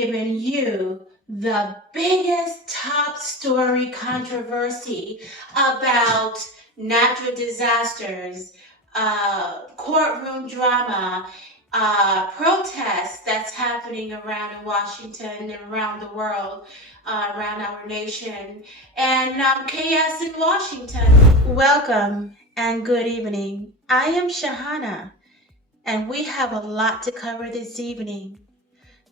giving you the biggest top story controversy about natural disasters, courtroom drama, protests that's happening around in Washington and around the world, around our nation, and chaos in Washington. Welcome and good evening. I am Shahana, and we have a lot to cover this evening.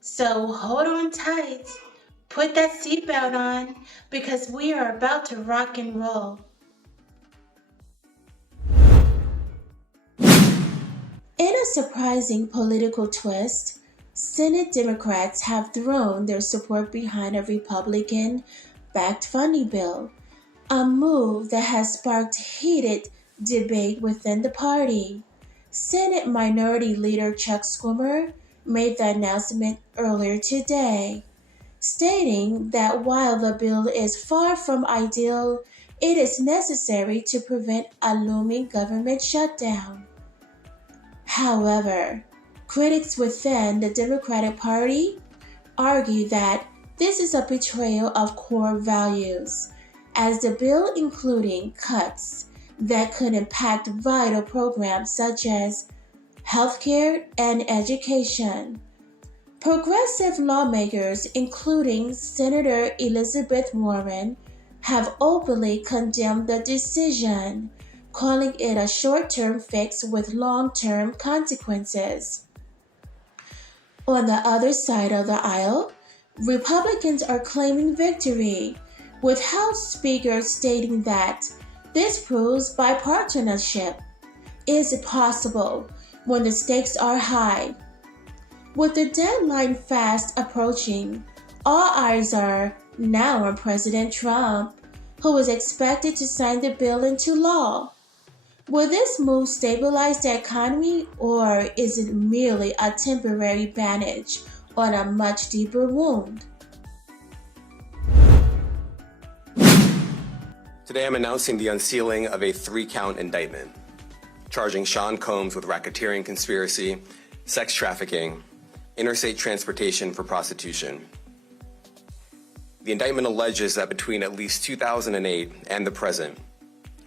So hold on tight, put that seatbelt on, because we are about to rock and roll. In a surprising political twist, Senate Democrats have thrown their support behind a Republican-backed funding bill, a move that has sparked heated debate within the party. Senate Minority Leader Chuck Schumer made the announcement earlier today, stating that while the bill is far from ideal, it is necessary to prevent a looming government shutdown. However, critics within the Democratic Party argue that this is a betrayal of core values, as the bill including cuts that could impact vital programs such as healthcare and education. Progressive lawmakers, including Senator Elizabeth Warren, have openly condemned the decision, calling it a short-term fix with long-term consequences. On the other side of the aisle, Republicans are claiming victory, with House Speaker stating that this proves bipartisanship is possible when the stakes are high. With the deadline fast approaching, all eyes are now on President Trump, who is expected to sign the bill into law. Will this move stabilize the economy, or is it merely a temporary bandage on a much deeper wound? Today I'm announcing the unsealing of a 3-count indictment, charging Sean Combs with racketeering conspiracy, sex trafficking, interstate transportation for prostitution. The indictment alleges that between at least 2008 and the present,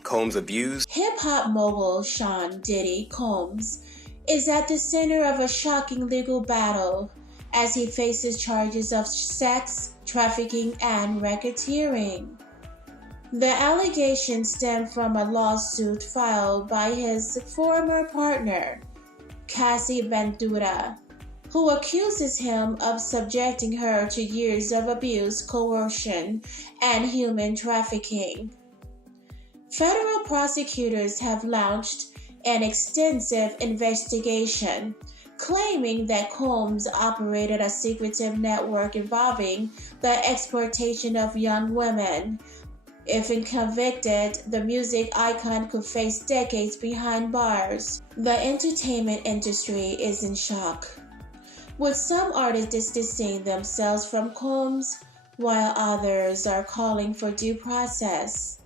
Combs abused. Hip-hop mogul Sean Diddy Combs is at the center of a shocking legal battle as he faces charges of sex trafficking and racketeering. The allegations stem from a lawsuit filed by his former partner, Cassie Ventura, who accuses him of subjecting her to years of abuse, coercion, and human trafficking. Federal prosecutors have launched an extensive investigation, claiming that Combs operated a secretive network involving the exploitation of young women. If convicted, the music icon could face decades behind bars. The entertainment industry is in shock, with some artists distancing themselves from Combs, while others are calling for due process.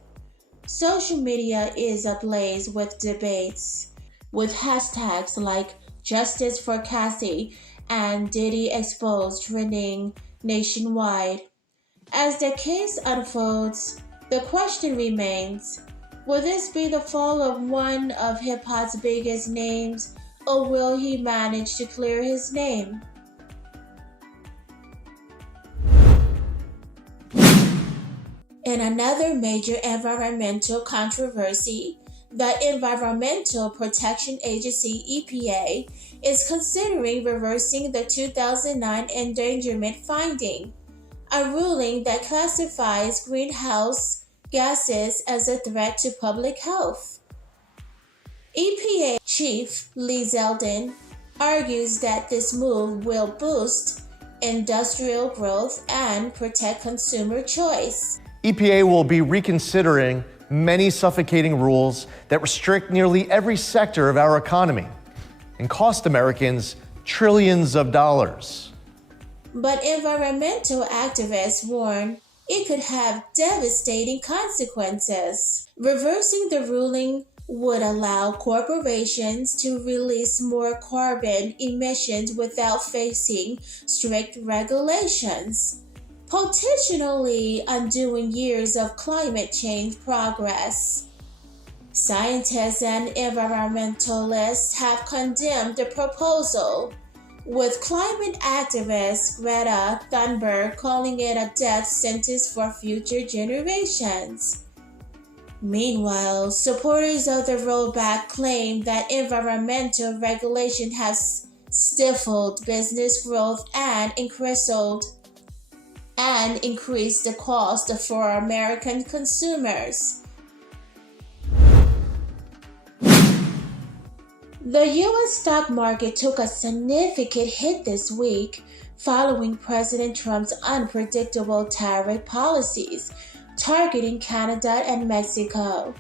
Social media is ablaze with debates, with hashtags like Justice for Cassie and Diddy Exposed trending nationwide. As the case unfolds, the question remains, will this be the fall of one of hip-hop's biggest names, or will he manage to clear his name? In another major environmental controversy, the Environmental Protection Agency (EPA) is considering reversing the 2009 endangerment finding, a ruling that classifies greenhouse gases as a threat to public health. EPA Chief Lee Zeldin argues that this move will boost industrial growth and protect consumer choice. EPA will be reconsidering many suffocating rules that restrict nearly every sector of our economy and cost Americans trillions of dollars. But environmental activists warn it could have devastating consequences. Reversing the ruling would allow corporations to release more carbon emissions without facing strict regulations, potentially undoing years of climate change progress. Scientists and environmentalists have condemned the proposal, with climate activist Greta Thunberg calling it a death sentence for future generations. Meanwhile, supporters of the rollback claim that environmental regulation has stifled business growth and increased the cost for American consumers. The U.S. stock market took a significant hit this week following President Trump's unpredictable tariff policies targeting Canada and Mexico.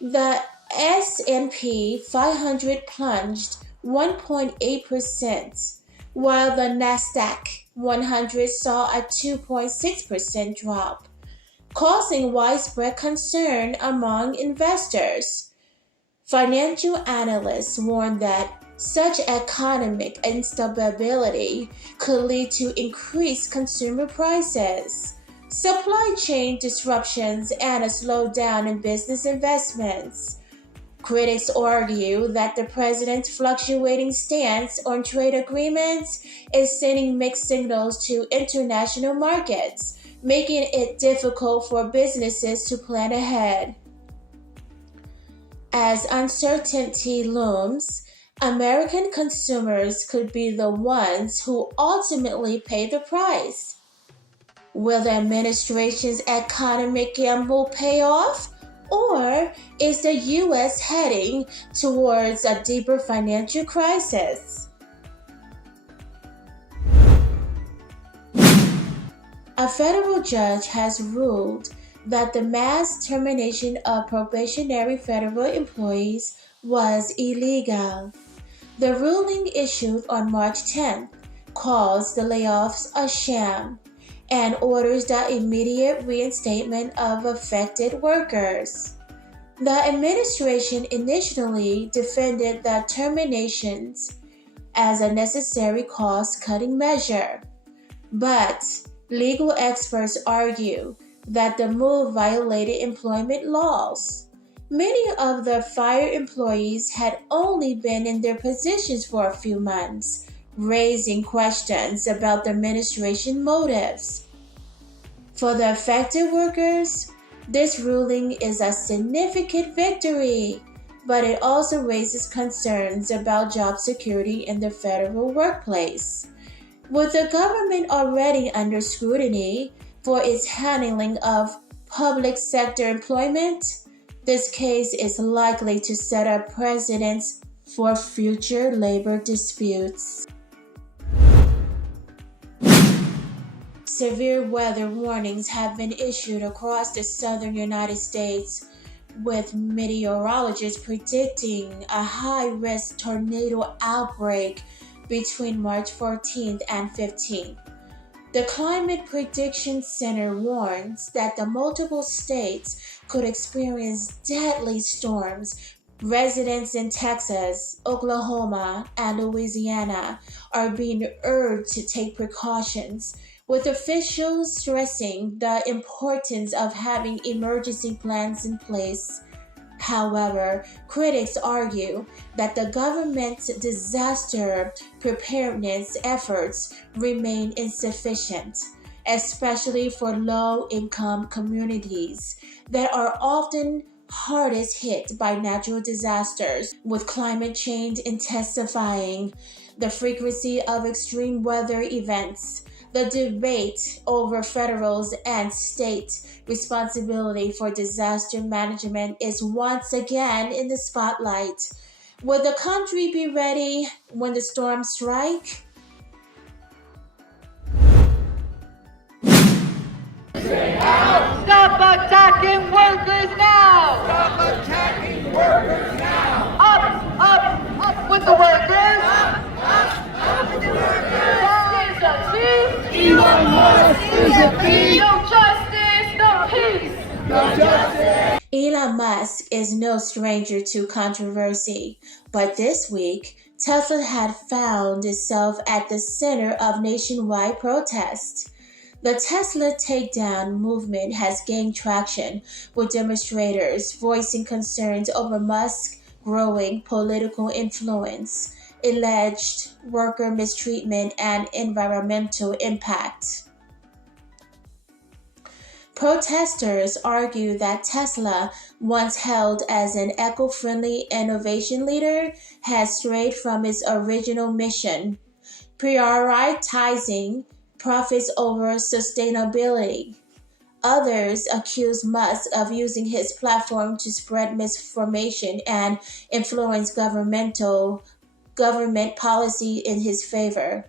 The S&P 500 plunged 1.8%, while the Nasdaq 100 saw a 2.6% drop, causing widespread concern among investors. Financial analysts warn that such economic instability could lead to increased consumer prices, supply chain disruptions, and a slowdown in business investments. Critics argue that the president's fluctuating stance on trade agreements is sending mixed signals to international markets, making it difficult for businesses to plan ahead. As uncertainty looms, American consumers could be the ones who ultimately pay the price. Will the administration's economic gamble pay off, or is the U.S. heading towards a deeper financial crisis? A federal judge has ruled that the mass termination of probationary federal employees was illegal. The ruling issued on March 10th calls the layoffs a sham and orders the immediate reinstatement of affected workers. The administration initially defended the terminations as a necessary cost-cutting measure, but legal experts argue that the move violated employment laws. Many of the fired employees had only been in their positions for a few months, raising questions about the administration's motives. For the affected workers, this ruling is a significant victory, but it also raises concerns about job security in the federal workplace. With the government already under scrutiny for its handling of public sector employment, this case is likely to set a precedent for future labor disputes. Severe weather warnings have been issued across the southern United States, with meteorologists predicting a high-risk tornado outbreak between March 14th and 15th. The Climate Prediction Center warns that the multiple states could experience deadly storms. Residents in Texas, Oklahoma, and Louisiana are being urged to take precautions, with officials stressing the importance of having emergency plans in place. However, critics argue that the government's disaster preparedness efforts remain insufficient, especially for low-income communities that are often hardest hit by natural disasters. With climate change intensifying, the frequency of extreme weather events, the debate over federal and state responsibility for disaster management is once again in the spotlight. Will the country be ready when the storms strike? Stop attacking workers now! Stop attacking workers now! Up with the workers! Up with the workers! Justice achieved! Elon Musk is a thief! No justice, no peace! No justice! Elon Musk is no stranger to controversy, but this week, Tesla had found itself at the center of nationwide protest. The Tesla takedown movement has gained traction, with demonstrators voicing concerns over Musk's growing political influence, alleged worker mistreatment, and environmental impact. Protesters argue that Tesla, once held as an eco-friendly innovation leader, has strayed from its original mission, prioritizing profits over sustainability. Others accuse Musk of using his platform to spread misinformation and influence government policy in his favor.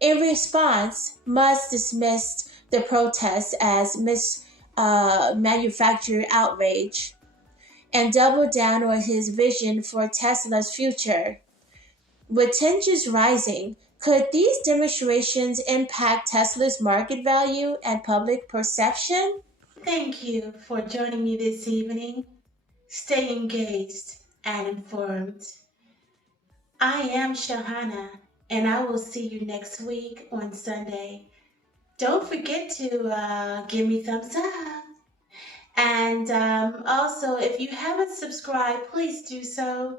In response, Musk dismissed the protests as manufactured outrage and doubled down on his vision for Tesla's future. With tensions rising, could these demonstrations impact Tesla's market value and public perception? Thank you for joining me this evening. Stay engaged and informed. I am Shahana, and I will see you next week on Sunday. Don't forget to give me thumbs up. And also, if you haven't subscribed, please do so.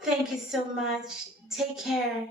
Thank you so much. Take care.